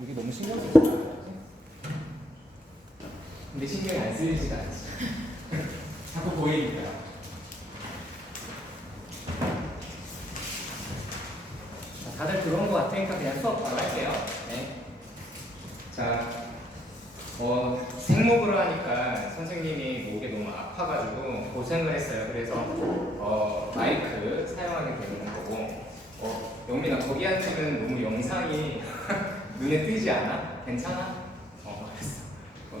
여기 너무 신경 쓰지 말아요. 근데 신경이 안 쓰이지가 않지. 자꾸 보이니까. 다들 들어온 것 같으니까 그냥 수업 바로 할게요. 네. 자, 생목으로 하니까 선생님이 목이 너무 아파가지고 고생을 했어요. 그래서 마이크 사용하게 되는 거고, 영민아 거기 앉으면 너무 영상이 눈에 띄지 않아? 괜찮아? 알았어.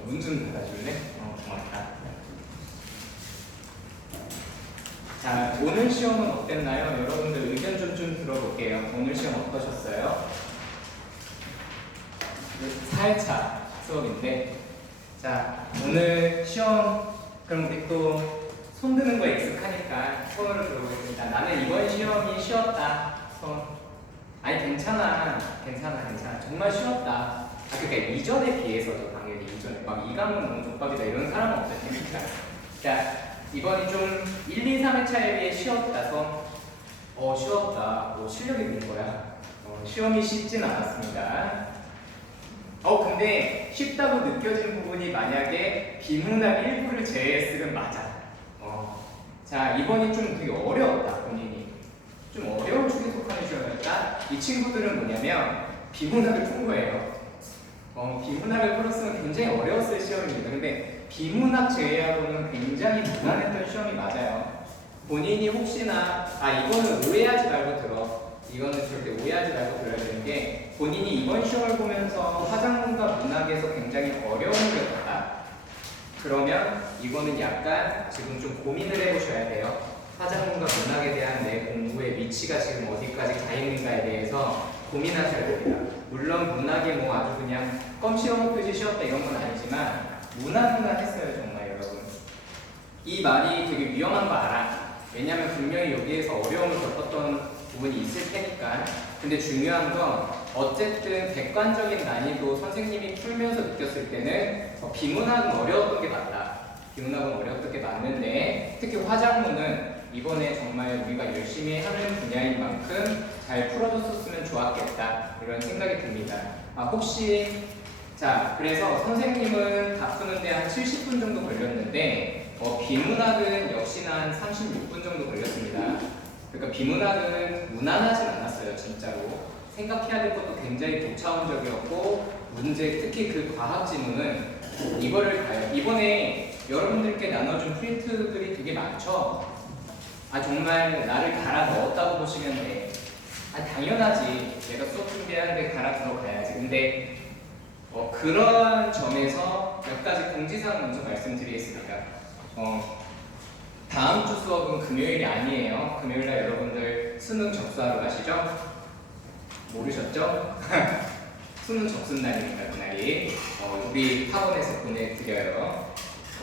문 좀 닫아줄래? 고맙다. 자, 오늘 시험은 어땠나요? 여러분들 의견 좀 들어볼게요. 오늘 시험 어떠셨어요? 4회차 수업인데, 자, 오늘 시험, 그럼 우리 또 손 드는 거에 익숙하니까 손으로 들어보겠습니다. 나는 이번 시험이 쉬웠다. 손. 아니, 괜찮아. 정말 쉬웠다. 그러니까 이전에 비해서도 당연히 이전에 막 이 과목은 너무 족밥이다 이런 사람은 없을 테니까. 자, 이번이 좀 1, 2, 3회차에 비해 쉬웠다. 손. 쉬웠다. 실력이 는 거야. 시험이 쉽진 않았습니다. 근데 쉽다고 느껴진 부분이 만약에 비문학 일부를 제외했으면 맞아. 자, 이번이 좀 되게 어려웠다, 본인이. 좀 어려운 축에 속하는 시험이었다. 이 친구들은 뭐냐면 비문학을 푼 거예요. 비문학을 풀었으면 굉장히 어려웠을 시험입니다. 근데 비문학 제외하고는 굉장히 무난했던 시험이 맞아요. 본인이 혹시나 이거는 오해하지 말고 들어. 이거는 절대 오해하지 말고 들어야 되는 게, 본인이 이번 시험을 보면서 화작문과 문학에서 굉장히 어려움을 겪었다. 그러면 이거는 약간 지금 좀 고민을 해보셔야 돼요. 화작문과 문학에 대한 내 공부의 위치가 지금 어디까지 가 있는가에 대해서 고민하셔야 됩니다. 물론 문학에 뭐 아주 그냥 껌 씌워먹듯이 쉬웠다 이런 건 아니지만 무난했어요 정말 여러분. 이 말이 되게 위험한 거 알아. 왜냐면 분명히 여기에서 어려움을 겪었던 부분이 있을 테니까. 근데 중요한 건 어쨌든 객관적인 난이도 선생님이 풀면서 느꼈을 때는 비문학은 어려웠던 게 맞다. 비문학은 어려웠던 게 맞는데, 특히 화작문은 이번에 정말 우리가 열심히 하는 분야인 만큼 잘 풀어줬었으면 좋았겠다 이런 생각이 듭니다. 혹시 자, 그래서 선생님은 다 푸는데 한 70분 정도 걸렸는데 비문학은 역시나 한 36분 정도 걸렸습니다. 그러니까 비문학은 무난하진 않았어요. 진짜로 생각해야 될 것도 굉장히 고차원적이었고, 문제 특히 그 과학 지문은 이거를 봐요. 이번에 여러분들께 나눠준 프린트들이 되게 많죠. 정말 나를 갈아 넣었다고 보시면 돼. 당연하지. 내가 수업 준비하는데 갈아 들어가야지. 근데 그런 점에서 몇 가지 공지사항 먼저 말씀드리겠습니다. 다음 주 수업은 금요일이 아니에요. 금요일날 여러분들 수능 접수하러 가시죠? 모르셨죠? 수능 접수 날이니까 그날이 우리 학원에서 보내드려요.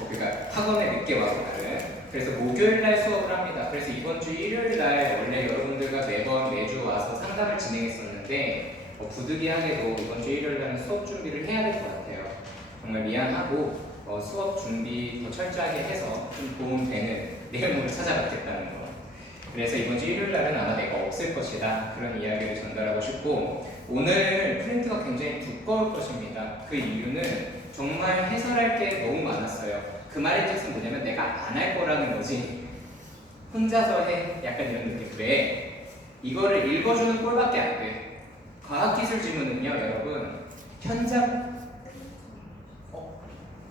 우리가 학원에 늦게 와서 가는. 그래서 목요일날 수업을 합니다. 그래서 이번 주 일요일날 원래 여러분들과 매주 와서 상담을 진행했었는데 부득이하게도 이번 주 일요일날은 수업 준비를 해야 될 것 같아요. 정말 미안하고 수업 준비 더 철저하게 해서 좀 도움되는 내용으로 찾아뵙겠다는 거. 그래서 이번 주 일요일날은 아마 내가 없을 것이다. 그런 이야기를 전달하고 싶고, 오늘 프린트가 굉장히 두꺼울 것입니다. 그 이유는 정말 해설할 게 너무 많았어요. 그 말의 뜻은 뭐냐면 내가 안 할 거라는 거지. 혼자서 해. 약간 이런 느낌. 왜? 이거를 읽어주는 꼴밖에 안 돼. 과학기술 지문은요, 여러분, 현장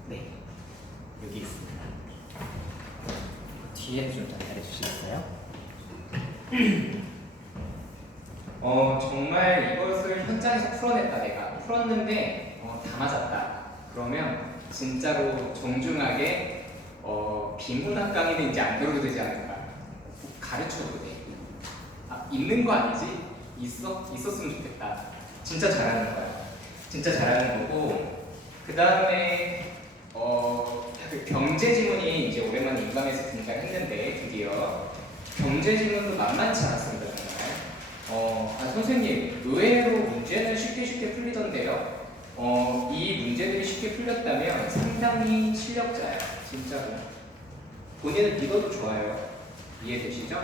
네, 여기 있습니다. 뒤에 좀 전달해 주시겠어요? 정말 이것을 현장에서 풀어냈다. 내가 풀었는데 다 맞았다. 그러면 진짜로 정중하게 비문학 강의는 이제 안 들어도 되지 않을까? 가르쳐도 돼. 있는 거 아니지? 있었으면 좋겠다. 진짜 잘하는 거야. 진짜 잘하는 거고, 그 다음에 그 경제 지문이 이제 오랜만에 인강에서 등장했는데 드디어 경제 지문도 만만치 않았습니다. 정말. 선생님, 의외로 문제는 쉽게 풀리던데요. 이 문제들이 쉽게 풀렸다면 상당히 실력자야. 진짜로. 본인을 믿어도 좋아요. 이해되시죠?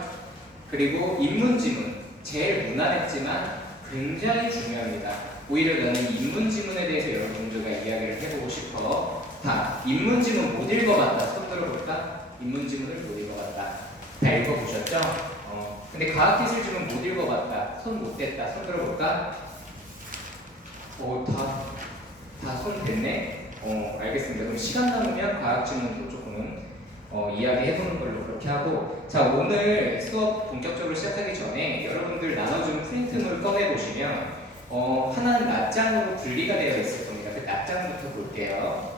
그리고 인문 지문, 제일 무난했지만 굉장히 중요합니다. 오히려 나는 인문지문에 대해서 여러분들과 이야기를 해보고 싶어. 다 인문지문 못 읽어봤다. 손 들어볼까? 인문지문을 못 읽어봤다. 다 읽어보셨죠? 근데 과학기술지문 못 읽어봤다. 손 못 댔다. 손 들어볼까? 다 손 댔네? 알겠습니다. 그럼 시간 남으면 과학지문도 조금 이야기해보는 걸로 그렇게 하고, 자, 오늘 수업 본격적으로 시작하기 전에 여러분들 나눠준 프린트물 꺼내보시면 하나는 납장으로 분리가 되어 있을 겁니다. 그 납장부터 볼게요.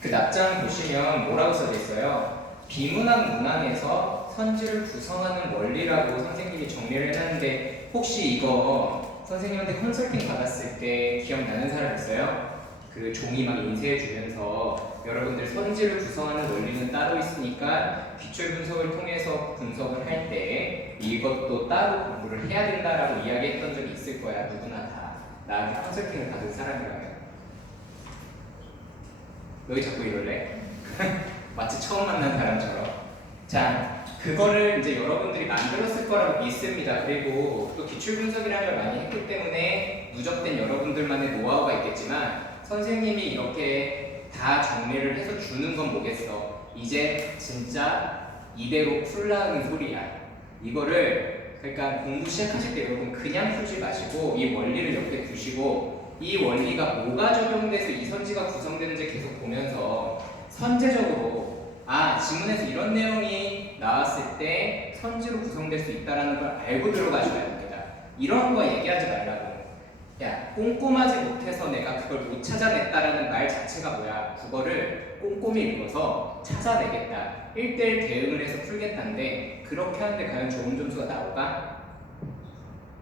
그 납장 보시면 뭐라고 써져 있어요? 비문학 문항에서 선지를 구성하는 원리라고 선생님이 정리를 해놨는데, 혹시 이거 선생님한테 컨설팅 받았을 때 기억나는 사람 있어요? 그 종이 막 인쇄해 주면서 여러분들 선지를 구성하는 원리는 따로 있으니까 기출 분석을 통해서 분석을 할 때 이것도 따로 공부를 해야 된다라고 이야기했던 적이 있을 거야. 누구나 다 나한테 컨설팅을 받은 사람이라면. 너희 자꾸 이럴래? 마치 처음 만난 사람처럼. 자, 그거를 이제 여러분들이 만들었을 거라고 믿습니다. 그리고 또 기출 분석이라는 걸 많이 했기 때문에 누적된 여러분들만의 노하우가 있겠지만, 선생님이 이렇게 다 정리를 해서 주는 건 뭐겠어? 이제 진짜 이대로 풀라는 소리야. 이거를 그러니까 공부 시작하실 때 여러분 그냥 풀지 마시고 이 원리를 옆에 두시고, 이 원리가 뭐가 적용돼서 이 선지가 구성되는지 계속 보면서 선제적으로 지문에서 이런 내용이 나왔을 때 선지로 구성될 수 있다는 걸 알고 들어가셔야 됩니다. 이런 거 얘기하지 말라고. 야, 꼼꼼하지 못해서 내가 그걸 못 찾아냈다라는 말 자체가 뭐야? 국어를 꼼꼼히 읽어서 찾아내겠다. 1대1 대응을 해서 풀겠다는데, 그렇게 하는데 과연 좋은 점수가 나올까?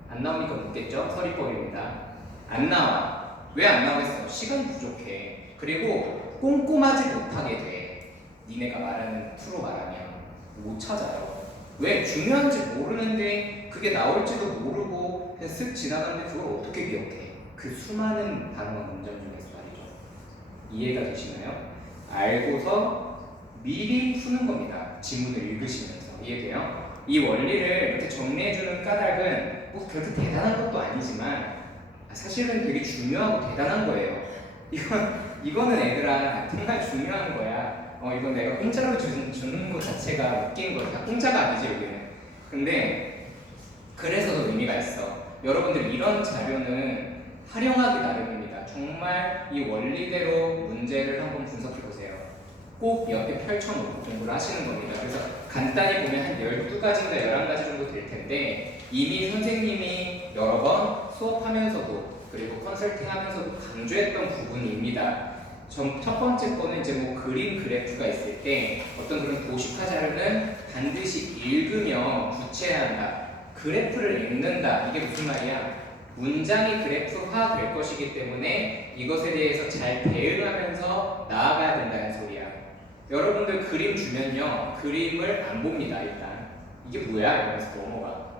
안 나오니까 묻겠죠? 서리법입니다. 안 나와. 왜 안 나오겠어? 시간이 부족해. 그리고 꼼꼼하지 못하게 돼. 니네가 말하는 프로 말하면 못 찾아요. 왜? 중요한지 모르는데 그게 나올지도 모르고 그냥 쓱 지나가는데 그걸 어떻게 기억해? 그 수많은 단어와 문장 중에서 말이죠. 이해가 되시나요? 알고서 미리 푸는 겁니다. 지문을 읽으시면서. 이해돼요? 이 원리를 이렇게 정리해주는 까닭은 뭐 그렇게 대단한 것도 아니지만 사실은 되게 중요하고 대단한 거예요. 이거는 애들아 정말 중요한 거야. 이건 내가 공짜로 주는 것 자체가 웃긴 거야. 공짜가 아니지 여기는. 근데 그래서 더 의미가 있어. 여러분들 이런 자료는 활용하기 나름입니다. 정말 이 원리대로 문제를 한번 분석해 보세요. 꼭 옆에 펼쳐놓고 공부를 하시는 겁니다. 그래서 간단히 보면 한 12가지인가 11가지 정도 될 텐데, 이미 선생님이 여러 번 수업하면서도 그리고 컨설팅 하면서도 강조했던 부분입니다. 첫 번째 거는 이제 뭐 그림 그래프가 있을 때 어떤 그런 도식화 자료는 반드시 읽으며 구체해야 한다. 그래프를 읽는다. 이게 무슨 말이야? 문장이 그래프화 될 것이기 때문에 이것에 대해서 잘 대응하면서 나아가야 된다는 소리야. 여러분들 그림 주면요, 그림을 안 봅니다. 일단 이게 뭐야? 이러면서 넘어가.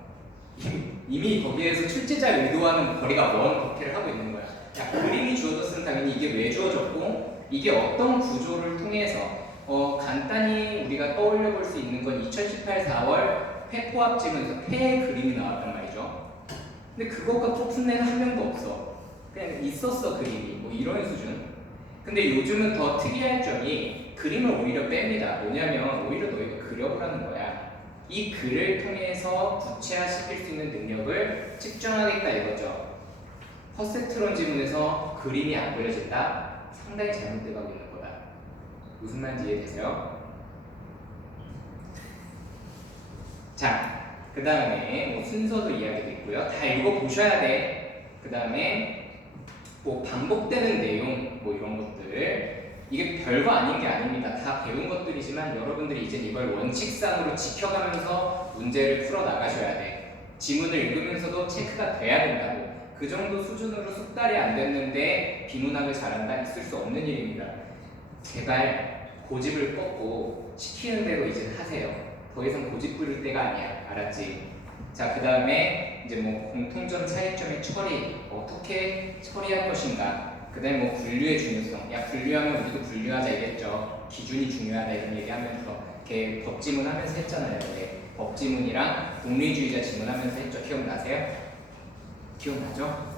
이미 거기에서 출제자 의도와는 거리가 먼 독해를 하고 있는 거야. 야, 그림이 주어졌으면 당연히 이게 왜 주어졌고 이게 어떤 구조를 통해서 간단히 우리가 떠올려 볼 수 있는 건 2018 4월 폐포합지문에서 폐의 그림이 나왔단 말이죠. 근데 그것 갖고 푼 애는 한 명도 없어. 그냥 있었어 그림이. 뭐 이런 수준. 근데 요즘은 더 특이할 점이 그림을 오히려 뺍니다. 뭐냐면 오히려 너희가 그려보라는 거야. 이 글을 통해서 구체화시킬 수 있는 능력을 측정하겠다 이거죠. 퍼셉트론 지문에서 그림이 안 그려진다? 상당히 잘못돼 가고 있는 거다. 무슨 말인지 이해되세요? 자, 그 다음에 뭐 순서도 이야기도 있고요. 다 읽어보셔야 돼. 그 다음에 뭐 반복되는 내용 뭐 이런 것들, 이게 별거 아닌 게 아닙니다. 다 배운 것들이지만 여러분들이 이제 이걸 원칙상으로 지켜가면서 문제를 풀어 나가셔야 돼. 지문을 읽으면서도 체크가 돼야 된다고. 그 정도 수준으로 숙달이 안 됐는데 비문학을 잘한다? 있을 수 없는 일입니다. 제발 고집을 꺾고 시키는 대로 이제 하세요. 더 이상 고집 부릴 때가 아니야. 알았지? 자, 그 다음에 이제 뭐 공통점 차이점의 처리, 어떻게 처리할 것인가. 그 다음에 뭐 분류의 중요성. 야, 분류하면 우리도 분류하자 이랬죠. 기준이 중요하다 이런 얘기하면서 이렇게 법지문 하면서 했잖아요. 네. 법지문이랑 공리주의자 지문하면서 했죠. 기억나세요? 기억나죠?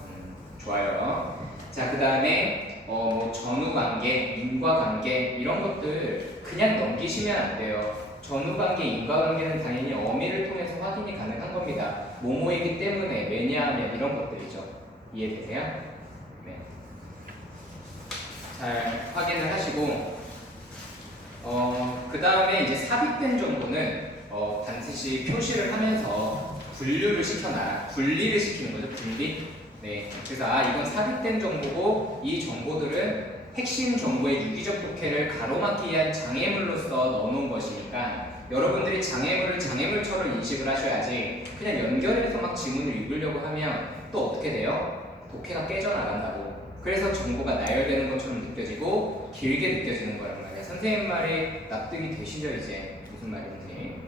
좋아요. 자, 그 다음에 뭐 전후관계, 인과관계 이런 것들 그냥 넘기시면 안 돼요. 전후관계, 인과관계는 당연히 어미를 통해서 확인이 가능한 겁니다. 뭐뭐이기 때문에, 왜냐하면 이런 것들이죠. 이해되세요? 네. 잘 확인을 하시고 그 다음에 이제 삽입된 정보는 반드시 표시를 하면서 분류를 시켜놔. 분리를 시키는 거죠. 분리. 네. 그래서 이건 삽입된 정보고 이 정보들은 핵심 정보의 유기적 독해를 가로막기 위한 장애물로서 넣어놓은 것이니까 여러분들이 장애물을 장애물처럼 인식을 하셔야지 그냥 연결해서 막 지문을 읽으려고 하면 또 어떻게 돼요? 독해가 깨져나간다고. 그래서 정보가 나열되는 것처럼 느껴지고 길게 느껴지는 거란 말이야. 선생님 말이 납득이 되시죠? 이제 무슨 말인지.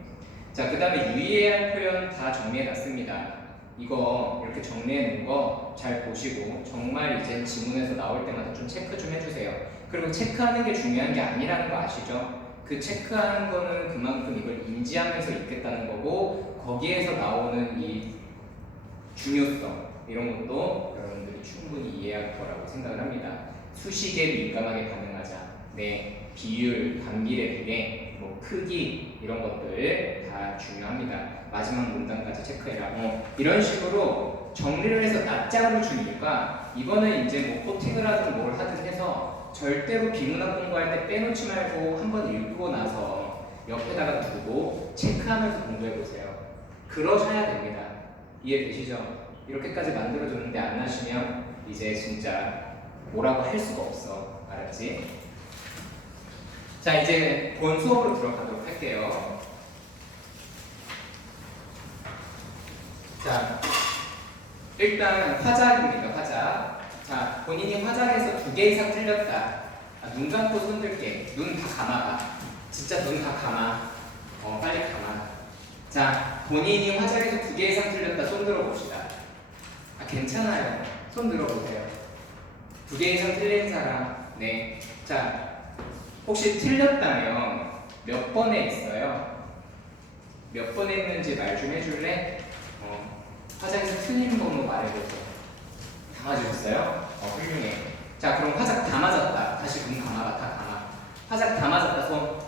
자, 그 다음에 유의해야 할 표현 다 정리해놨습니다. 이거 이렇게 정리해놓은 거 잘 보시고 정말 이제 지문에서 나올 때마다 좀 체크 좀 해주세요. 그리고 체크하는 게 중요한 게 아니라는 거 아시죠? 그 체크하는 거는 그만큼 이걸 인지하면서 있겠다는 거고 거기에서 나오는 이 중요성 이런 것도 여러분들이 충분히 이해할 거라고 생각을 합니다. 수식에 민감하게 반응하자. 네, 비율, 단비례 비례, 뭐 크기 이런 것들 다 중요합니다. 마지막 문단까지 체크해라. 이런 식으로 정리를 해서 낱장으로 준 이유가 이거는 이제 뭐 코팅을 하든 뭘 하든 해서 절대로 비문학 공부할 때 빼놓지 말고 한번 읽고 나서 옆에다가 두고 체크하면서 공부해 보세요. 그러셔야 됩니다. 이해되시죠? 이렇게까지 만들어줬는데 안 하시면 이제 진짜 뭐라고 할 수가 없어. 알았지? 자, 이제 본 수업으로 들어가도록 할게요. 자, 일단 화작입니다. 화작. 자, 본인이 화작에서 2개 이상 틀렸다. 눈 감고 손 들게. 눈 다 감아봐. 진짜 눈 다 감아. 빨리 감아. 자, 본인이 화작에서 2개 이상 틀렸다. 손 들어봅시다. 괜찮아요. 손 들어보세요. 2개 이상 틀린 사람. 네. 자, 혹시 틀렸다면 몇 번에 있어요? 몇 번에 있는지 말 좀 해줄래? 화작에서 틀린 번호 말해보세요. 다 맞으셨어요? 훌륭해. 자, 그럼 화작 다 맞았다. 다시 눈 감아봐. 다 감아. 화작 다 맞았다. 손.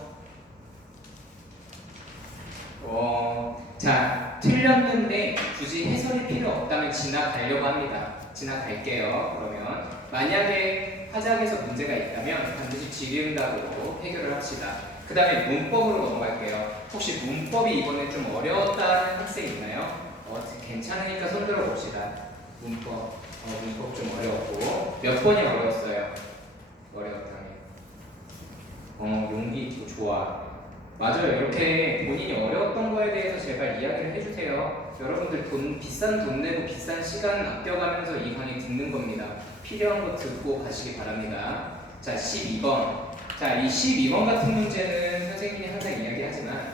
자, 틀렸는데 굳이 해설이 필요 없다면 지나가려고 합니다. 지나갈게요. 그러면 만약에 화작에서 문제가 있다면 반드시 질의응답으로 해결을 합시다. 그 다음에 문법으로 넘어갈게요. 혹시 문법이 이번에 좀 어려웠다는 학생 있나요? 괜찮으니까 손 들어봅시다. 문법 좀 어려웠고 몇 번이 어려웠어요? 어려웠다면 용기 있고 좋아. 맞아요. 이렇게 본인이 어려웠던 거에 대해서 제발 이야기를 해주세요. 여러분들 비싼 돈 내고 비싼 시간 아껴가면서 이 강의 듣는 겁니다. 필요한 거 듣고 가시기 바랍니다. 자, 12번. 자, 이 12번 같은 문제는 선생님이 항상 이야기하지만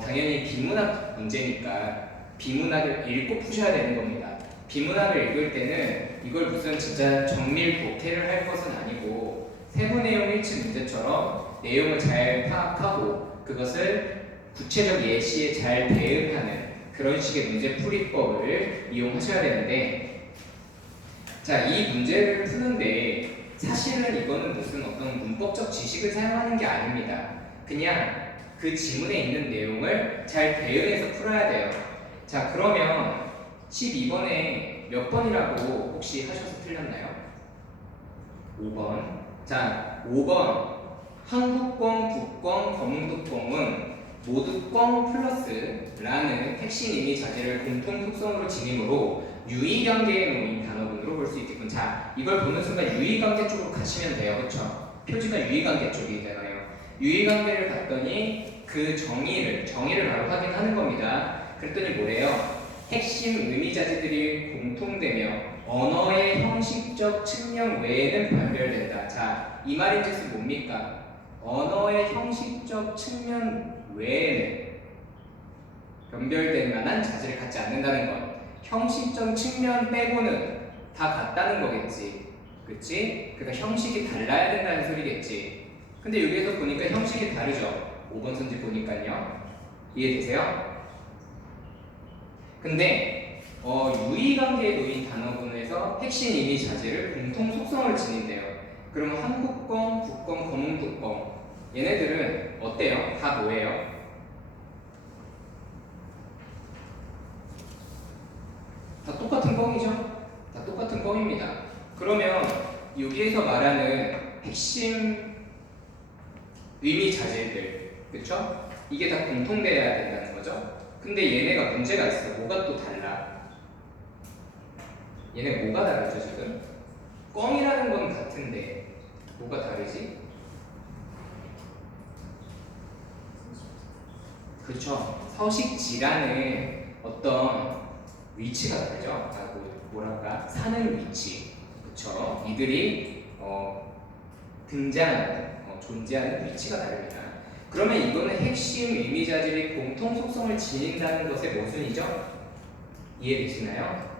당연히 비문학 문제니까 비문학을 읽고 푸셔야 되는 겁니다. 비문학을 읽을 때는 이걸 무슨 진짜 정밀 독해를 할 것은 아니고 세부 내용 일치 문제처럼 내용을 잘 파악하고 그것을 구체적 예시에 잘 대응하는 그런 식의 문제 풀이법을 이용하셔야 되는데, 자, 이 문제를 푸는데 사실은 이거는 무슨 어떤 문법적 지식을 사용하는 게 아닙니다. 그냥 그 지문에 있는 내용을 잘 대응해서 풀어야 돼요. 자, 그러면 12번에 몇 번이라고 혹시 하셔서 틀렸나요? 5번. 자, 5번. 한국권, 북권, 검은독권은 모두 권 플러스라는 택신 이미 자재를 공통 특성으로 지니므로 유의관계에 놓인 단어군으로 볼 수 있겠군. 자, 이걸 보는 순간 유의관계 쪽으로 가시면 돼요. 그렇죠? 표지가 유의관계 쪽이잖아요. 유의관계를 봤더니 그 정의를 바로 확인하는 겁니다. 그랬더니 뭐래요? 핵심 의미자재들이 공통되며 언어의 형식적 측면 외에는 변별된다. 자, 이 말인 뜻은 뭡니까? 언어의 형식적 측면 외에는 변별될 만한 자질을 갖지 않는다는 것. 형식적 측면 빼고는 다 같다는 거겠지. 그치? 그러니까 형식이 달라야 된다는 소리겠지. 근데 여기에서 보니까 형식이 다르죠. 5번 선지 보니까요. 이해되세요? 근데 유의관계에 놓인 단어군에서 핵심 이미 자재를 공통 속성을 지닌대요. 그러면 한국권, 북권, 검은북권 얘네들은 어때요? 다 뭐예요? 다 똑같은 껌이죠? 다 똑같은 껌입니다. 그러면 여기에서 말하는 핵심 의미 자질들, 그쵸? 이게 다 공통돼야 된다는 거죠? 근데 얘네가 문제가 있어. 뭐가 또 달라? 얘네 뭐가 다르죠 지금? 껌이라는 건 같은데 뭐가 다르지? 그쵸? 서식지라는 어떤 위치가 다르죠? 뭐랄까? 사는 위치, 그쵸? 이들이 등장하는, 존재하는 위치가 다릅니다. 그러면 이거는 핵심 의미자들이 공통 속성을 지닌다는 것의 모순이죠? 이해되시나요?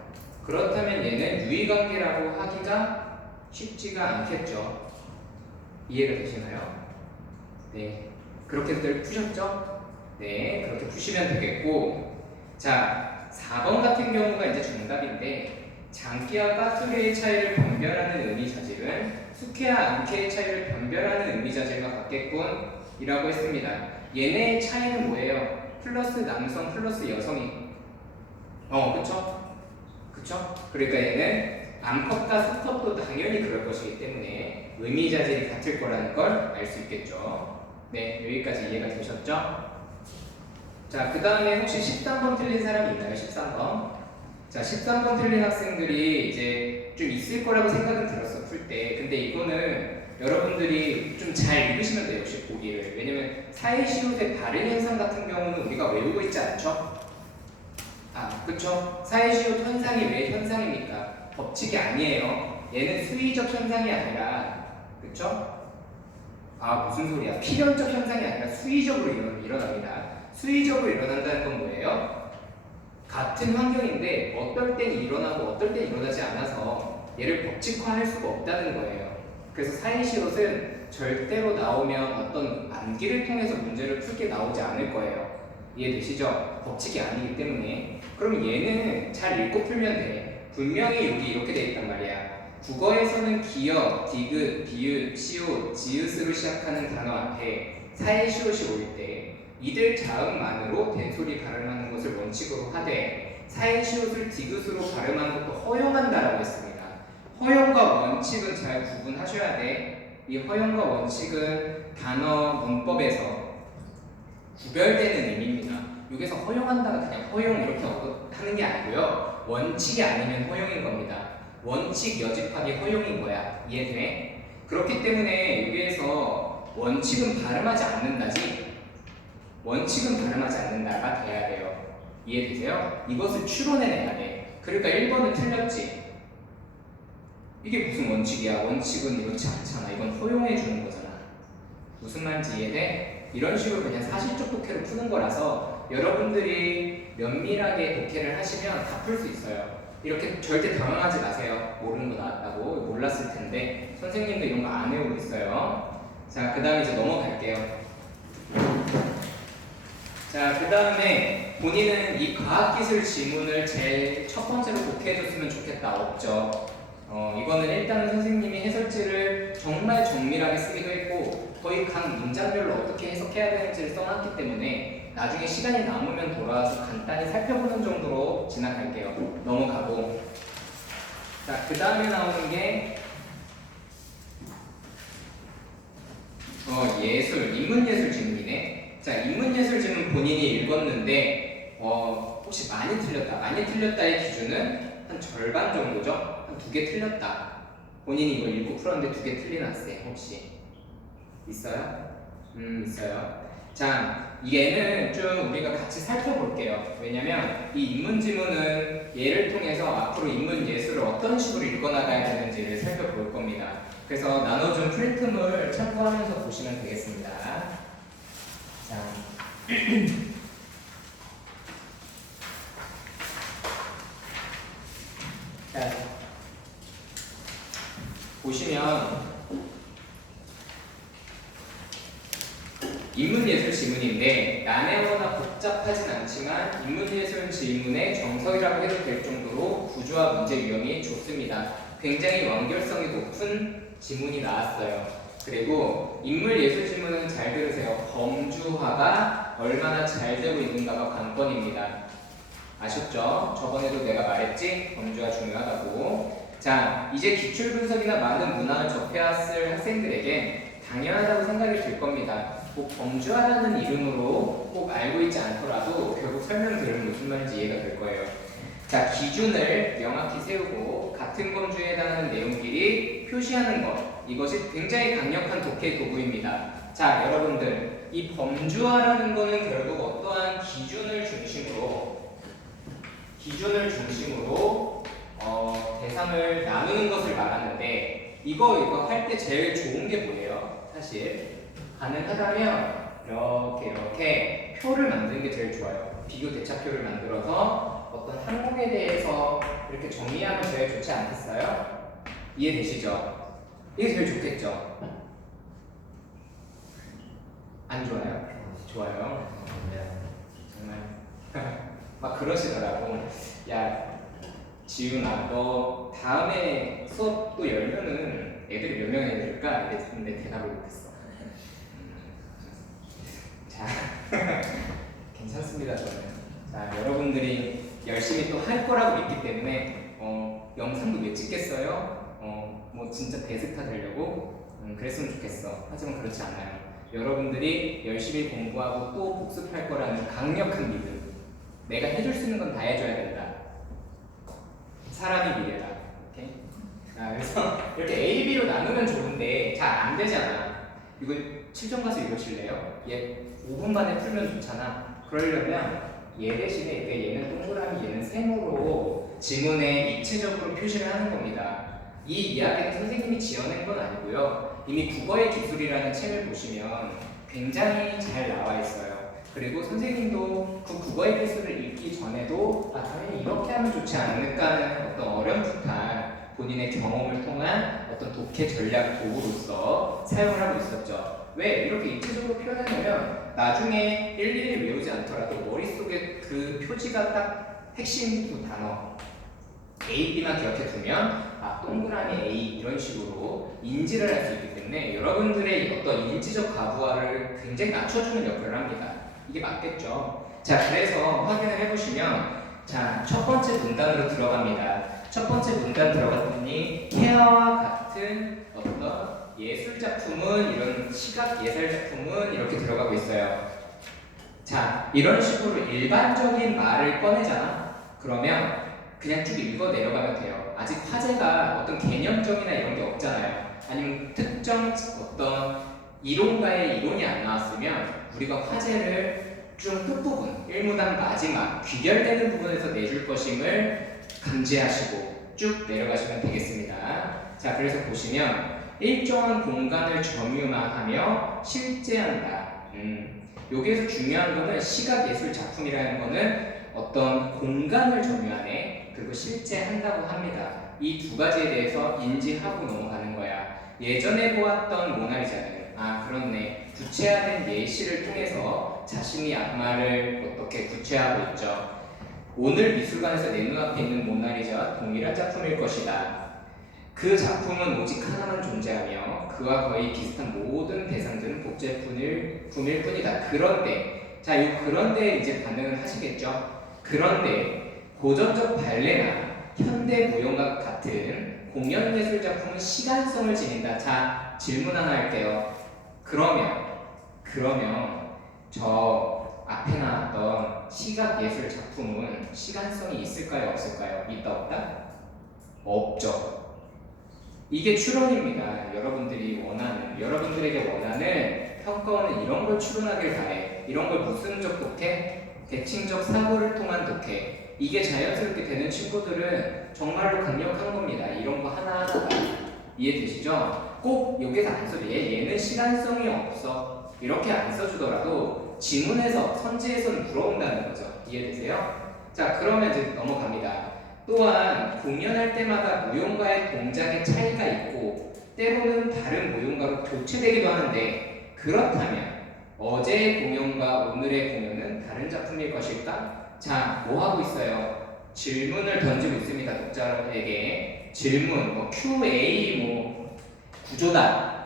그렇다면 얘는 유의관계라고 하기가 쉽지가 않겠죠? 이해가 되시나요? 네, 그렇게들 푸셨죠? 네, 그렇게 푸시면 되겠고, 자, 4번 같은 경우가 이제 정답인데, 장기와 가스류의 차이를 변별하는 의미자질은 수케와 암케의 차이를 변별하는 의미자질과 같겠군 이라고 했습니다. 얘네의 차이는 뭐예요? 플러스 남성 플러스 여성이 그쵸? 그쵸? 그러니까 얘는 암컷과 수컷도 당연히 그럴 것이기 때문에 의미자질이 같을 거라는 걸 알 수 있겠죠. 네, 여기까지 이해가 되셨죠? 자, 그 다음에 혹시 13번 틀린 사람이 있나요? 13번. 자, 13번 틀린 학생들이 이제 좀 있을 거라고 생각은 들었어, 풀 때. 근데 이거는 여러분들이 좀 잘 읽으시면 돼요, 혹시 보기를. 왜냐면 사이시옷의 발음 현상 같은 경우는 우리가 외우고 있지 않죠? 그쵸? 사이시옷 현상이 왜 현상입니까? 법칙이 아니에요. 얘는 수의적 현상이 아니라, 그쵸? 무슨 소리야? 필연적 현상이 아니라 수의적으로 일어납니다. 수의적으로 일어난다는 건 뭐예요? 같은 환경인데 어떨 땐 일어나고 어떨 땐 일어나지 않아서 얘를 법칙화할 수가 없다는 거예요. 그래서 사이시옷은 절대로 나오면 어떤 암기를 통해서 문제를 풀게 나오지 않을 거예요. 이해되시죠? 법칙이 아니기 때문에. 그럼 얘는 잘 읽고 풀면 돼. 분명히 여기 이렇게 돼 있단 말이야. 국어에서는 기역, 디귿, 비읍, 시옷, 지읒으로 시작하는 단어 앞에 사이시옷이 올 때 이들 자음만으로 된소리 발음하는 것을 원칙으로 하되 사이시옷을 디귿으로 발음하는 것도 허용한다라고 했습니다. 허용과 원칙은 잘 구분하셔야 돼. 이 허용과 원칙은 단어 문법에서 구별되는 의미입니다. 여기서 허용한다가 그냥 허용 이렇게 하는 게 아니고요. 원칙이 아니면 허용인 겁니다. 원칙 여집합이 허용인 거야. 이해돼? 그렇기 때문에 여기에서 원칙은 발음하지 않는다지 원칙은 발음하지 않는다가 돼야 돼요. 이해되세요? 이것을 추론해내야 돼. 그러니까 1번은 틀렸지. 이게 무슨 원칙이야? 원칙은 이렇지 않잖아. 이건 허용해 주는 거잖아. 무슨 말인지 이해돼? 이런 식으로 그냥 사실적 독해를 푸는 거라서 여러분들이 면밀하게 독해를 하시면 다 풀 수 있어요. 이렇게 절대 당황하지 마세요. 모르는 거 나왔다고 몰랐을 텐데 선생님도 이런 거 안 외우고 있어요. 자, 그 다음에 이제 넘어갈게요. 자, 그 다음에 본인은 이 과학기술 지문을 제일 첫 번째로 독해해줬으면 좋겠다. 없죠? 이거는 일단은 선생님이 해설지를 정말 정밀하게 쓰기도 했고 거의 각 문장별로 어떻게 해석해야 되는지를 써놨기 때문에 나중에 시간이 남으면 돌아와서 간단히 살펴보는 정도로 지나갈게요. 넘어가고. 자, 그 다음에 나오는 게 예술, 인문예술 지문이네. 자, 인문예술 지문 본인이 읽었는데 혹시 많이 틀렸다. 많이 틀렸다의 기준은 한 절반 정도죠. 한 2개 틀렸다. 본인이 이걸 읽고 풀었는데 2개 틀린 학생 혹시 있어요? 있어요. 자, 얘는 좀 우리가 같이 살펴볼게요. 왜냐면 이 인문지문은 얘를 통해서 앞으로 인문예술을 어떤 식으로 읽어나가야 되는지를 살펴볼 겁니다. 그래서 나눠준 프린트물 참고하면서 보시면 되겠습니다. 자, 자, 보시면 인문예술 지문인데 난해하거나 복잡한 복잡하진 않지만 인문예술 질문의 정석이라고 해도 될 정도로 구조와 문제 유형이 좋습니다. 굉장히 완결성이 높은 지문이 나왔어요. 그리고 인물예술 질문은 잘 들으세요. 범주화가 얼마나 잘 되고 있는가가 관건입니다. 아셨죠? 저번에도 내가 말했지? 범주화 중요하다고. 자, 이제 기출분석이나 많은 문항을 접해왔을 학생들에게 당연하다고 생각이 들 겁니다. 꼭 범주화라는 이름으로 꼭 알고 있지 않더라도 결국 설명 들으면 무슨 말인지 이해가 될 거예요. 자, 기준을 명확히 세우고 같은 범주에 해당하는 내용끼리 표시하는 것, 이것이 굉장히 강력한 독해 도구입니다. 자, 여러분들, 이 범주화라는 거는 결국 어떠한 기준을 중심으로 대상을 나누는 것을 말하는데, 이거 할 때 제일 좋은 게 뭐예요? 사실 가능하다면 이렇게 표를 만드는 게 제일 좋아요. 비교 대차표를 만들어서 어떤 항목에 대해서 이렇게 정리하면 제일 좋지 않겠어요? 이해되시죠? 이게 제일 좋겠죠? 안 좋아요? 좋아요. 정말 막 그러시더라고. 야, 지훈아, 너 다음에 수업도 열면은 애들이 몇 명이 될까? 근데 대답을 못했어. 자, 괜찮습니다, 저는. 자, 여러분들이 열심히 또 할 거라고 믿기 때문에 영상도 왜 찍겠어요? 뭐 진짜 대스타 되려고 그랬으면 좋겠어. 하지만 그렇지 않아요. 여러분들이 열심히 공부하고 또 복습할 거라는 강력한 믿음. 내가 해줄 수 있는 건 다 해줘야 된다. 사람이 미래다. 오케이? 그래서 이렇게 A, B로 나누면 좋은데 잘 안 되잖아. 이거 7점 가서 이러실래요? 얘 5분 만에 풀면 좋잖아. 그러려면 얘 대신에 얘는 동그라미, 얘는 세모로 지문에 입체적으로 표시를 하는 겁니다. 이 이야기는 선생님이 지어낸 건 아니고요. 이미 국어의 기술이라는 책을 보시면 굉장히 잘 나와 있어요. 그리고 선생님도 그 국어의 기술을 읽기 전에도 당연히 이렇게 하면 좋지 않을까 하는 어떤 어렴풋한 본인의 경험을 통한 어떤 독해 전략 도구로서 사용을 하고 있었죠. 왜? 이렇게 입체적으로 표현하냐면 나중에 일일이 외우지 않더라도 머릿속에 그 표지가 딱 핵심 두 단어 A, B만 기억해 두면 동그라미 A 이런 식으로 인지를 할 수 있기 때문에 여러분들의 어떤 인지적 과부하를 굉장히 낮춰주는 역할을 합니다. 이게 맞겠죠? 자, 그래서 확인을 해보시면 자, 첫 번째 문단으로 들어갑니다. 첫 번째 문단 들어갔더니 해와 같은 어떤 예술작품은 이런 시각 예술작품은 이렇게 들어가고 있어요. 자, 이런 식으로 일반적인 말을 꺼내잖아. 그러면 그냥 쭉 읽어 내려가면 돼요. 아직 화제가 어떤 개념적이나 이런 게 없잖아요. 아니면 특정 어떤 이론가의 이론이 안 나왔으면 우리가 화제를 좀 끝부분, 1무단 마지막 귀결되는 부분에서 내줄 것임을 감지하시고 쭉 내려가시면 되겠습니다. 자, 그래서 보시면 일정한 공간을 점유하며 실제한다. 여기에서 중요한 거는 시각예술 작품이라는 거는 어떤 공간을 점유하네, 그리고 실제 한다고 합니다. 이 두 가지에 대해서 인지하고 넘어가는 거야. 예전에 보았던 모나리자는 그렇네, 구체화된 예시를 통해서 자신이 악마를 어떻게 구체화하고 있죠. 오늘 미술관에서 내 눈앞에 있는 모나리자와 동일한 작품일 것이다. 그 작품은 오직 하나만 존재하며 그와 거의 비슷한 모든 대상들은 복제품일 뿐이다. 그런데, 자, 이 그런데 이제 반응을 하시겠죠? 그런데 고전적 발레나 현대 무용과 같은 공연예술 작품은 시간성을 지닌다. 자, 질문 하나 할게요. 그러면 저 앞에 나왔던 시각예술 작품은 시간성이 있을까요? 없을까요? 있다 없다? 없죠. 이게 추론입니다. 여러분들에게 원하는 평가원은 이런 걸 추론하길 바래. 이런 걸 무슨적 독해? 대칭적 사고를 통한 독해. 이게 자연스럽게 되는 친구들은 정말로 강력한 겁니다. 이런 거 하나하나가. 이해되시죠? 꼭 여기서 안 써도 얘는 시간성이 없어. 이렇게 안 써주더라도 지문에서, 선지에서는 물어본다는 거죠. 이해되세요? 자, 그러면 이제 넘어갑니다. 또한 공연할 때마다 무용가의 동작의 차이가 있고 때로는 다른 무용가로 교체되기도 하는데, 그렇다면 어제의 공연과 오늘의 공연은 다른 작품일 것일까? 자, 뭐 하고 있어요? 질문을 던지고 있습니다. 독자에게. 질문, 뭐 QA 뭐 구조다.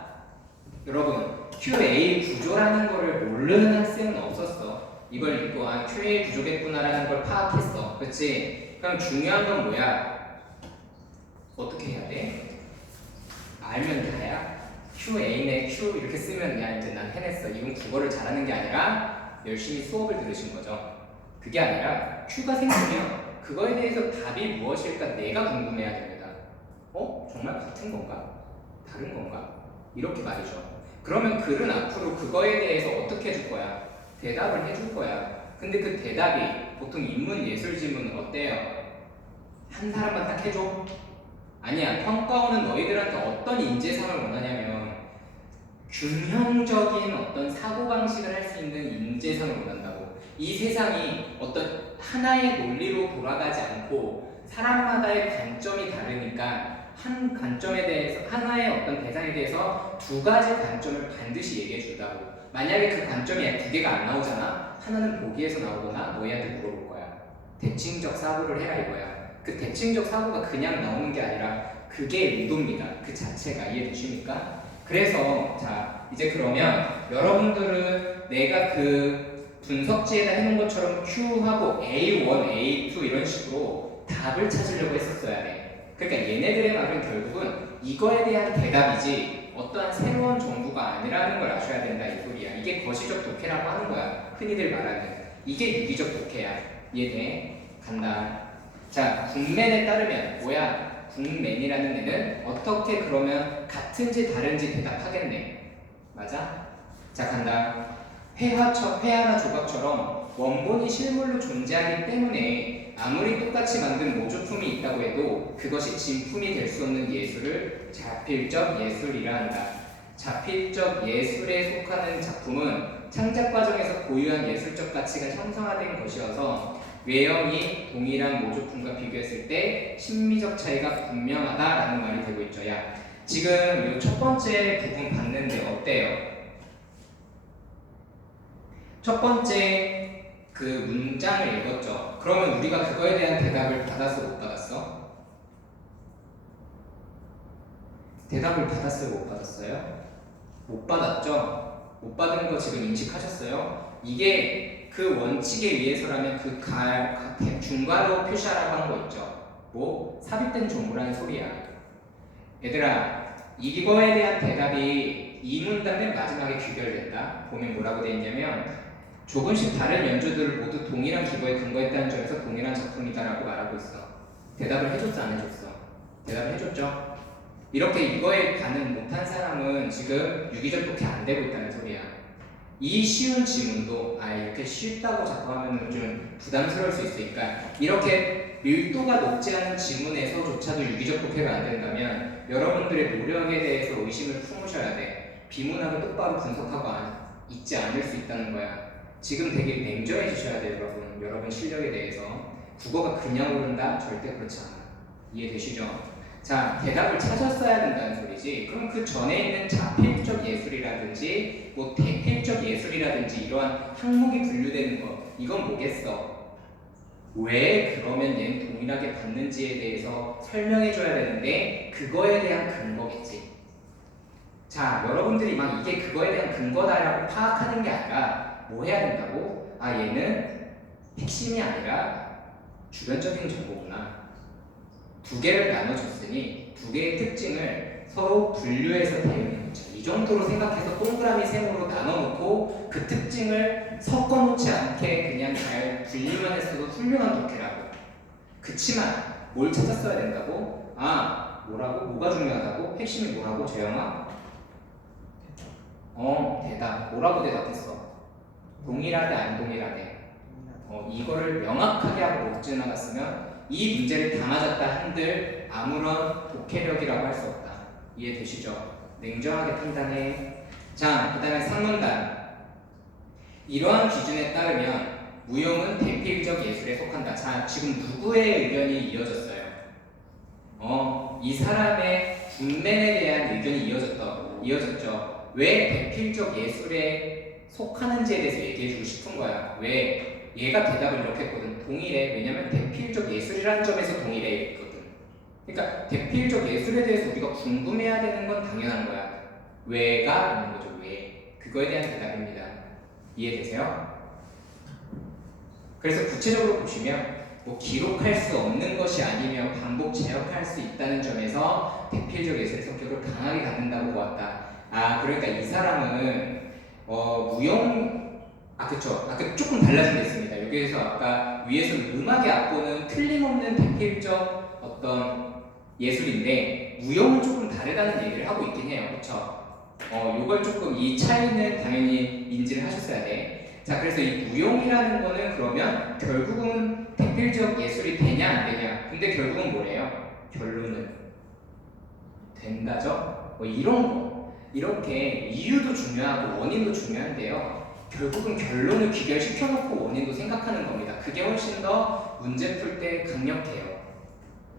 여러분, QA 구조라는 거를 모르는 학생은 없었어. 이걸 읽고 아 QA 구조겠구나라는 걸 파악했어. 그렇지? 그럼 중요한 건 뭐야? 어떻게 해야 돼? 알면 다야? QA네 Q 이렇게 쓰면 야 이제 난 해냈어. 이건 국어를 잘하는 게 아니라 열심히 수업을 들으신 거죠. 그게 아니라 Q가 생기면 그거에 대해서 답이 무엇일까 내가 궁금해야 됩니다. 정말 같은 건가? 다른 건가? 이렇게 말이죠. 그러면 글은 앞으로 그거에 대해서 어떻게 해줄 거야? 대답을 해줄 거야. 근데 그 대답이 보통 인문 예술 지문은 어때요? 한 사람만 딱 해줘? 아니야. 평가원은 너희들한테 어떤 인재상을 원하냐면 균형적인 어떤 사고방식을 할 수 있는 인재상을 원한다고. 이 세상이 어떤 하나의 논리로 돌아가지 않고 사람마다의 관점이 다르니까 한 관점에 대해서 하나의 어떤 대상에 대해서 두 가지 관점을 반드시 얘기해 준다고. 만약에 그 관점이 두 개가 안 나오잖아. 하나는 보기에서 나오거나 너희한테 물어볼 거야. 대칭적 사고를 해라 이거야. 그 대칭적 사고가 그냥 나오는 게 아니라 그게 의도입니다. 그 자체가 이해되십니까? 그래서 자 이제 그러면 여러분들은 내가 그 분석지에다 해놓은 것처럼 Q하고 A1, A2 이런 식으로 답을 찾으려고 했었어야 돼. 그러니까 얘네들의 말은 결국은 이거에 대한 대답이지 어떠한 새로운 정보가 아니라는 걸 아셔야 된다 이 소리야. 이게 거시적 독해라고 하는 거야. 흔히들 말하는 이게 유기적 독해야. 이해돼? 간다. 자, 국맨에 따르면 뭐야? 국맨이라는 애는 어떻게 그러면 같은지 다른지 대답하겠네. 맞아? 자, 간다. 회화나 조각처럼 원본이 실물로 존재하기 때문에 아무리 똑같이 만든 모조품이 있다고 해도 그것이 진품이 될 수 없는 예술을 자필적 예술이라 한다. 자필적 예술에 속하는 작품은 창작 과정에서 고유한 예술적 가치가 형성화된 것이어서 외형이 동일한 모조품과 비교했을 때 심미적 차이가 분명하다라는 말이 되고 있죠. 야, 지금 이 첫 번째 부분 봤는데 어때요? 첫 번째 그 문장을 읽었죠. 그러면 우리가 그거에 대한 대답을 받았어, 못 받았어? 대답을 받았어요, 못 받았어요? 못 받았죠? 못 받은 거 지금 인식하셨어요? 이게 그 원칙에 의해서라면 그 중괄호 표시하라고 한 거 있죠. 뭐 삽입된 정보라는 소리야. 얘들아, 이거에 대한 대답이 이 문단 맨 마지막에 귀결된다. 보면 뭐라고 되어 있냐면 조금씩 다른 연주들을 모두 동일한 기법에 근거했다는 점에서 동일한 작품이다라고 말하고 있어. 대답을 해줬어, 안 해줬어? 대답을 해줬죠? 이렇게 이거에 반응 못한 사람은 지금 유기적 독해 안 되고 있다는 소리야. 이 쉬운 지문도 이렇게 쉽다고 자꾸 하면 좀 부담스러울 수 있으니까 이렇게 밀도가 높지 않은 지문에서조차도 유기적 독해가 안 된다면 여러분들의 노력에 대해서 의심을 품으셔야 돼. 비문학을 똑바로 분석하고 있지 않을 수 있다는 거야. 지금 되게 냉정해지셔야 돼요, 여러분. 여러분 실력에 대해서. 국어가 그냥 오른다? 절대 그렇지 않아. 이해되시죠? 자, 대답을 찾았어야 된다는 소리지. 그럼 그 전에 있는 자필적 예술이라든지 뭐 대필적 예술이라든지 이러한 항목이 분류되는 거 이건 뭐겠어? 왜 그러면 얘는 동일하게 받는지에 대해서 설명해줘야 되는데 그거에 대한 근거겠지. 자, 여러분들이 막 이게 그거에 대한 근거다라고 파악하는 게 아니라 뭐 해야 된다고? 얘는 핵심이 아니라 주변적인 정보구나. 두 개를 나눠줬으니 두 개의 특징을 서로 분류해서 대응해 보자. 이 정도로 생각해서 동그라미 세모로 나눠놓고 그 특징을 섞어놓지 않게 그냥 잘 분리만 했어도 훌륭한 독해라고. 그치만 뭘 찾았어야 된다고? 뭐라고? 뭐가 중요하다고? 핵심이 뭐라고? 재영아? 대답. 뭐라고 대답했어? 동일하대 안 동일하대? 이거를 명확하게 하고 못 지나갔으면 이 문제를 다 맞았다 한들 아무런 독해력이라고 할 수 없다. 이해되시죠? 냉정하게 판단해. 자, 그 다음에 3문단. 이러한 기준에 따르면 무용은 대필적 예술에 속한다. 자, 지금 누구의 의견이 이어졌어요? 이 사람의 군맨에 대한 의견이 이어졌죠. 왜 대필적 예술에 속하는지에 대해서 얘기해주고 싶은 거야. 왜? 얘가 대답을 이렇게 했거든. 동일해. 왜냐면 대필적 예술이라는 점에서 동일해 있거든. 그러니까 대필적 예술에 대해서 우리가 궁금해야 되는 건 당연한 거야. 왜가 있는 거죠. 왜? 그거에 대한 대답입니다. 이해되세요? 그래서 구체적으로 보시면 뭐 기록할 수 없는 것이 아니면 반복 재현할 수 있다는 점에서 대필적 예술의 성격을 강하게 갖는다고 보았다. 아, 그러니까 이 사람은 그쵸. 아까 조금 달라진 게 있습니다. 여기에서 아까 위에서는 음악의 악보는 틀림없는 대필적 어떤 예술인데 무용은 조금 다르다는 얘기를 하고 있긴 해요. 그쵸? 요걸 조금 이 차이는 당연히 인지를 하셨어야 돼. 자, 그래서 이 무용이라는 거는 그러면 결국은 대필적 예술이 되냐 안 되냐. 근데 결국은 뭐래요? 결론은 된다죠? 뭐 이런 거. 이렇게 이유도 중요하고 원인도 중요한데요. 결국은 결론을 귀결시켜놓고 원인도 생각하는 겁니다. 그게 훨씬 더 문제 풀 때 강력해요.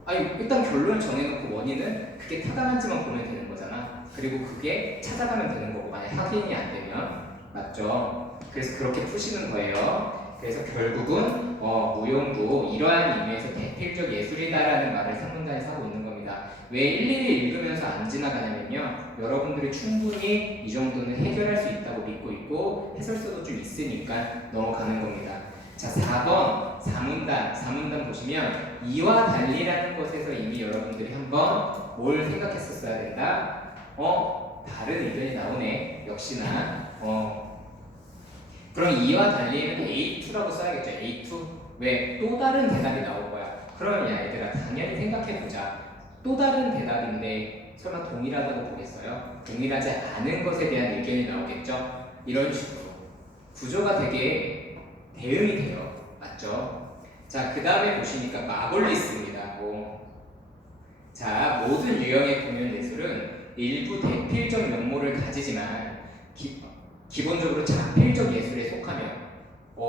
아니, 일단 결론을 정해놓고 원인은 그게 타당한지만 보면 되는 거잖아. 그리고 그게 찾아가면 되는 거고, 만약 확인이 안 되면. 맞죠? 그래서 그렇게 푸시는 거예요. 그래서 결국은 무용도 이러한 의미에서 대필적 예술이다라는 말을 상문단에서 하고 있는 겁니다. 왜 일일이 읽으면서 안 지나가냐면요, 여러분들이 충분히 이 정도는 해결할 수 있다고 믿고 있고 해설서도 좀 있으니까 넘어가는 겁니다. 자, 4번 사문단 보시면 이와 달리라는 것에서 이미 여러분들이 한번 뭘 생각했었어야 된다. 다른 의견이 나오네. 역시나 그럼 이와 달리는 A2라고 써야겠죠. A2. 왜? 또 다른 대답이 나올 거야. 그러면 야 얘들아, 당연히 생각해보자. 또 다른 대답인데 설마 동일하다고 보겠어요? 동일하지 않은 것에 대한 의견이 나오겠죠? 이런 식으로 구조가 되게 대응이 돼요. 맞죠? 자, 그 다음에 보시니까 마골리스입니다. 자, 모든 유형의 공연 예술은 일부 대필적 면모를 가지지만 기본적으로 자필적 예술에 속하며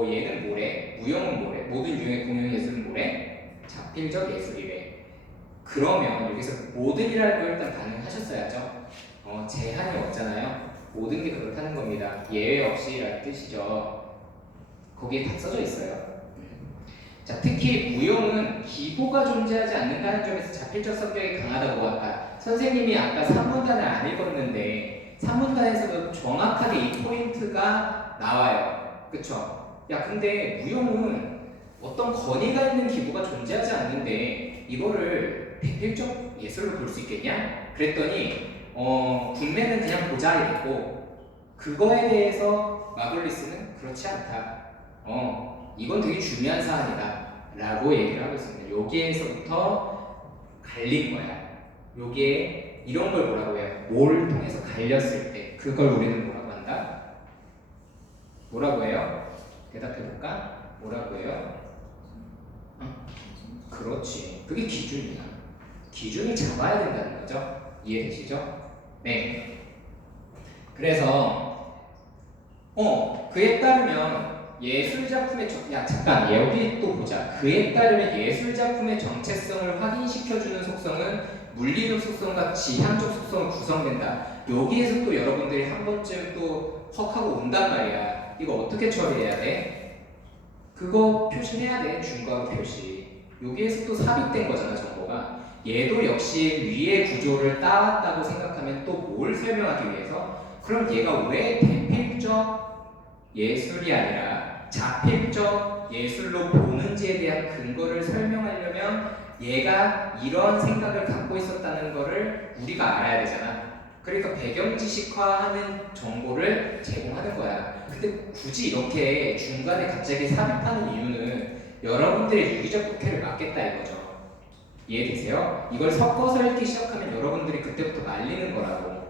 얘는 뭐래? 무형은 뭐래? 모든 유형의 공연 예술은 뭐래? 자필적 예술이래. 그러면 여기서 모든이라는 걸 일단 가능하셨어야죠. 제한이 없잖아요. 모든 게 그렇다는 겁니다. 예외 없이라는 뜻이죠. 거기에 다 써져 있어요. 자, 특히 무용은 기보가 존재하지 않는다는 점에서 자필적 성격이 강하다고 보았다. 선생님이 아까 3문단을 안 읽었는데 3문단에서도 정확하게 이 포인트가 나와요. 그쵸? 야, 근데 무용은 어떤 권위가 있는 기보가 존재하지 않는데 이거를 대필적 예술로 볼 수 있겠냐? 그랬더니 군매는 그냥 보자이랬고 그거에 대해서 마글리스는 그렇지 않다. 이건 되게 중요한 사안이다 라고 얘기를 하고 있습니다. 여기에서부터 갈린 거야. 요게 이런 걸 뭐라고 해요? 뭘 통해서 갈렸을 때 그걸 우리는 뭐라고 한다? 뭐라고 해요? 대답해볼까? 뭐라고 해요? 그렇지. 그게 기준이야. 기준을 잡아야 된다는 거죠. 이해되시죠? 네. 그래서 그에 따르면 예술작품의 잠깐 여기 또 보자. 그에 따르면 예술작품의 정체성을 확인시켜주는 속성은 물리적 속성과 지향적 속성으로 구성된다. 여기에서 또 여러분들이 한 번쯤 또 헉하고 온단 말이야. 이거 어떻게 처리해야 돼? 그거 표시해야 돼. 중괄호 표시. 여기에서 또 삽입된 거잖아, 정보가. 얘도 역시 위의 구조를 따왔다고 생각하면 또 뭘 설명하기 위해서? 그럼 얘가 왜 대필적 예술이 아니라 자필적 예술로 보는지에 대한 근거를 설명하려면 얘가 이런 생각을 갖고 있었다는 거를 우리가 알아야 되잖아. 그러니까 배경 지식화하는 정보를 제공하는 거야. 근데 굳이 이렇게 중간에 갑자기 삽입하는 이유는 여러분들의 유기적 독해를 막겠다 이거죠. 이해되세요? 이걸 섞어서 읽기 시작하면 여러분들이 그때부터 말리는 거라고.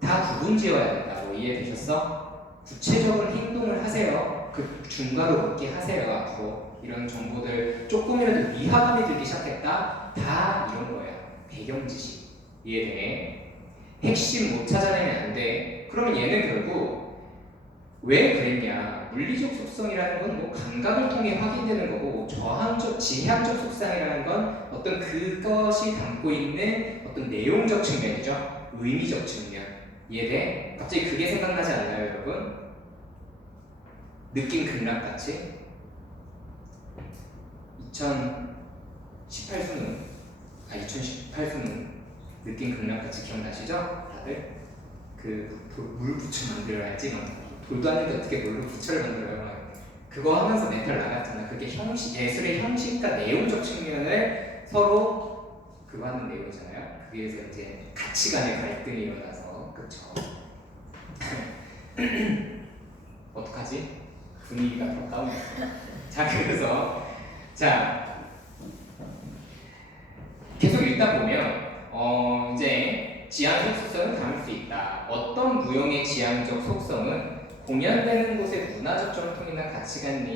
다 구분 지어야 된다고. 이해되셨어? 구체적인 행동을 하세요. 그 중괄호 묶기 하세요. 앞으로 이런 정보들 조금이라도 위화감이 들기 시작했다. 다 이런 거야. 배경 지식. 이해되네? 핵심 못 찾아내면 안 돼. 그러면 얘는 결국 왜 그랬냐? 물리적 속성이라는 건 뭐 감각을 통해 확인되는 거고, 저항적, 지향적 속성이라는 건 어떤 그것이 담고 있는 어떤 내용적 측면이죠. 의미적 측면. 이해돼? 갑자기 그게 생각나지 않나요, 여러분? 느낌 극락같이 2018 수능 2018 수능 느낌 극락같이 기억나시죠? 다들? 물 부처 만들어야지 돌도 아닌데 어떻게 물로 부처를 만들어요? 그거 하면서 멘탈 나갔잖아. 그게 예술의 형식과 내용적 측면을 서로 그거 하는 내용이잖아요. 그래서 이제 가치간의 갈등이 일어나서 그쵸? 어떡하지? 분위기가 더 다운됐어. 자, 그래서 계속 읽다 보면 이제 지향적 속성은 담을 수 있다. 어떤 무용의 지향적 속성은 공연되는 곳의 문화적 전통이나 가치관에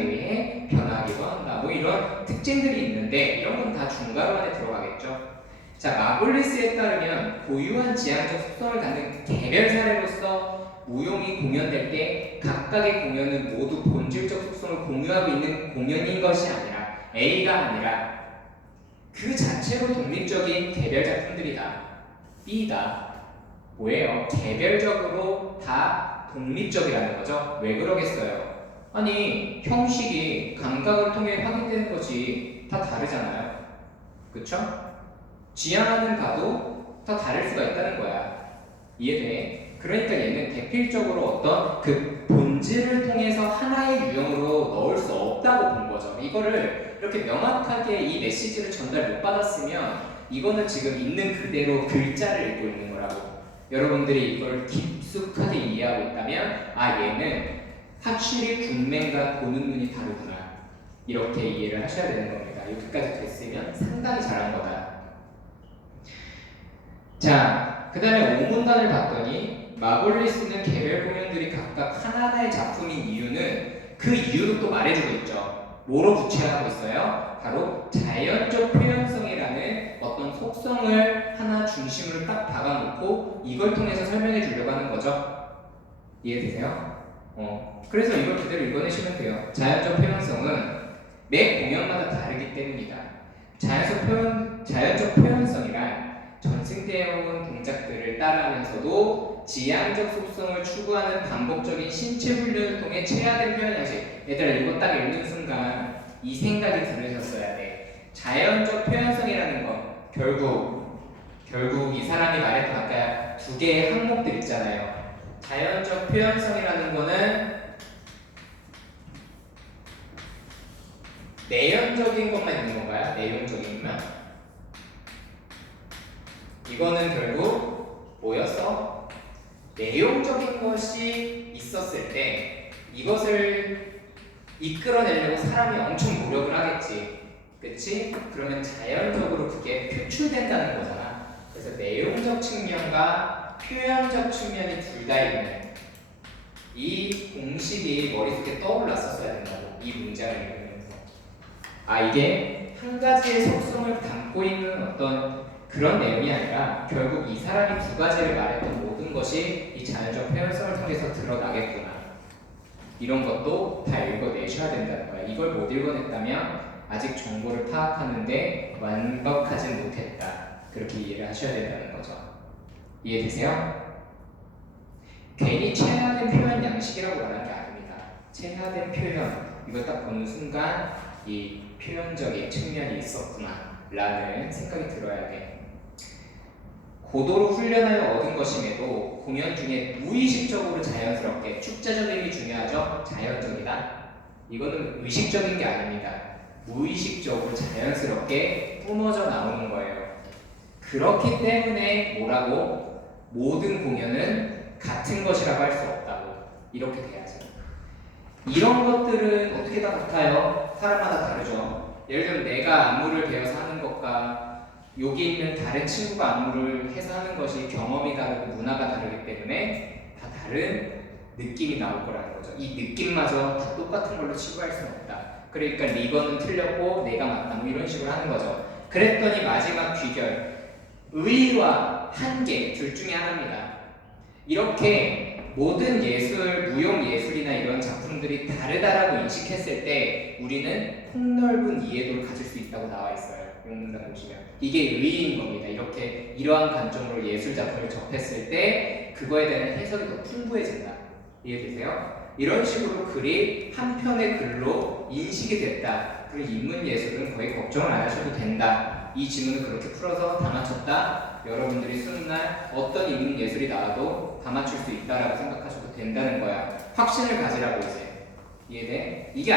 의해 변하기도 한다. 뭐 이런 특징들이 있는데 이런 건 다 중괄호 안에 들어가겠죠. 자, 마블리스에 따르면 고유한 지향적 속성을 갖는 개별 사례로서 무용이 공연될 때 각각의 공연은 모두 본질적 속성을 공유하고 있는 공연인 것이 아니라 A가 아니라 그 자체로 독립적인 개별 작품들이다. B다. 뭐예요? 개별적으로 다 독립적이라는 거죠. 왜 그러겠어요? 아니, 형식이 감각을 통해 확인되는 것이 다 다르잖아요. 그쵸? 지향하는 바도 다 다를 수가 있다는 거야. 이해돼? 그러니까 얘는 대필적으로 어떤 그 본질을 통해서 하나의 유형으로 넣을 수 없다고 본 거죠. 이거를 이렇게 명확하게 이 메시지를 전달 못 받았으면 이거는 지금 있는 그대로 글자를 읽고 있는 거라고. 여러분들이 이걸 깊숙하게 이해하고 있다면 얘는 확실히 군맨과 보는 눈이 다르구나. 이렇게 이해를 하셔야 되는 겁니다. 여기까지 됐으면 상당히 잘한 거다. 자, 그 다음에 오문단을 봤더니 마블리스는 개별 공연들이 각각 하나하나의 작품인 이유는 그 이유도 또 말해주고 있죠. 뭐로 구체화하고 있어요? 바로 자연적 표현성이라는 어떤 속성을 하나 중심으로 딱 박아놓고 이걸 통해서 설명해 주려고 하는 거죠. 이해되세요? 그래서 이걸 그대로 읽어내시면 돼요. 자연적 표현성은 매 공연마다 다르기 때문이다. 자연적 표현성이란 전승되어 온 동작들을 따라하면서도 지향적 속성을 추구하는 반복적인 신체 훈련을 통해 체화된 표현 양식. 얘들아, 이거 딱 읽는 순간 이 생각이 들으셨어야 돼. 자연적 표현성이라는 건 결국 이 사람이 말했던 아까 두 개의 항목들 있잖아요. 자연적 표현성이라는 거는 내연적인 것만 있는 건가요? 내용적인 것만? 이거는 결국 뭐였어? 내용적인 것이 있었을 때 이것을 이끌어내려고 사람이 엄청 노력을 하겠지. 그치? 그러면 자연적으로 그게 표출된다는 거잖아. 그래서 내용적 측면과 표현적 측면이 둘 다 있는 이 공식이 머릿속에 떠올랐었어야 된다고. 이 문장을 읽으면서 이게 한 가지의 속성을 담고 있는 어떤 그런 내용이 아니라 결국 이 사람이 두 가지를 말했던 모든 것이 이 자연적 표현성을 통해서 드러나겠구나. 이런 것도 다 읽어내셔야 된다는 거야. 이걸 못 읽어냈다면 아직 정보를 파악하는데 완벽하진 못했다. 그렇게 이해를 하셔야 된다는 거죠. 이해되세요? 괜히 체화된 표현 양식이라고 말하는 게 아닙니다. 체화된 표현, 이걸 딱 보는 순간 이 표현적인 측면이 있었구나 라는 생각이 들어야 돼. 고도로 훈련하여 얻은 것임에도 공연 중에 무의식적으로 자연스럽게 축제적임이 중요하죠? 자연적이다. 이거는 의식적인 게 아닙니다. 무의식적으로 자연스럽게 뿜어져 나오는 거예요. 그렇기 때문에 뭐라고? 모든 공연은 같은 것이라고 할 수 없다고. 이렇게 돼야죠. 이런 것들은 어떻게 다 같아요? 사람마다 다르죠. 예를 들면 내가 안무를 배워서 하는 것과 여기 있는 다른 친구가 안무를 해서 하는 것이 경험이 다르고 문화가 다르기 때문에 다 다른 느낌이 나올 거라는 거죠. 이 느낌마저 다 똑같은 걸로 치부할 수는 없다. 그러니까 리거는 틀렸고 내가 맞다 뭐 이런 식으로 하는 거죠. 그랬더니 마지막 귀결, 의와 한계 둘 중에 하나입니다. 이렇게 모든 예술, 무용 예술이나 이런 작품들이 다르다라고 인식했을 때 우리는 폭넓은 이해도를 가질 수 있다고 나와 있어요. 용문단 보시면 이게 의의인 겁니다. 이렇게 이러한 관점으로 예술 작품을 접했을 때 그거에 대한 해석이 더 풍부해진다. 이해되세요? 이런 식으로 글이 한 편의 글로 인식이 됐다. 그럼 인문예술은 거의 걱정을 안 하셔도 된다. 이 지문을 그렇게 풀어서 다 맞췄다. 여러분들이 수능 날 어떤 인문예술이 나와도 다 맞출 수 있다라고 생각하셔도 된다는 거야. 확신을 가지라고 이제. 이해돼? 이게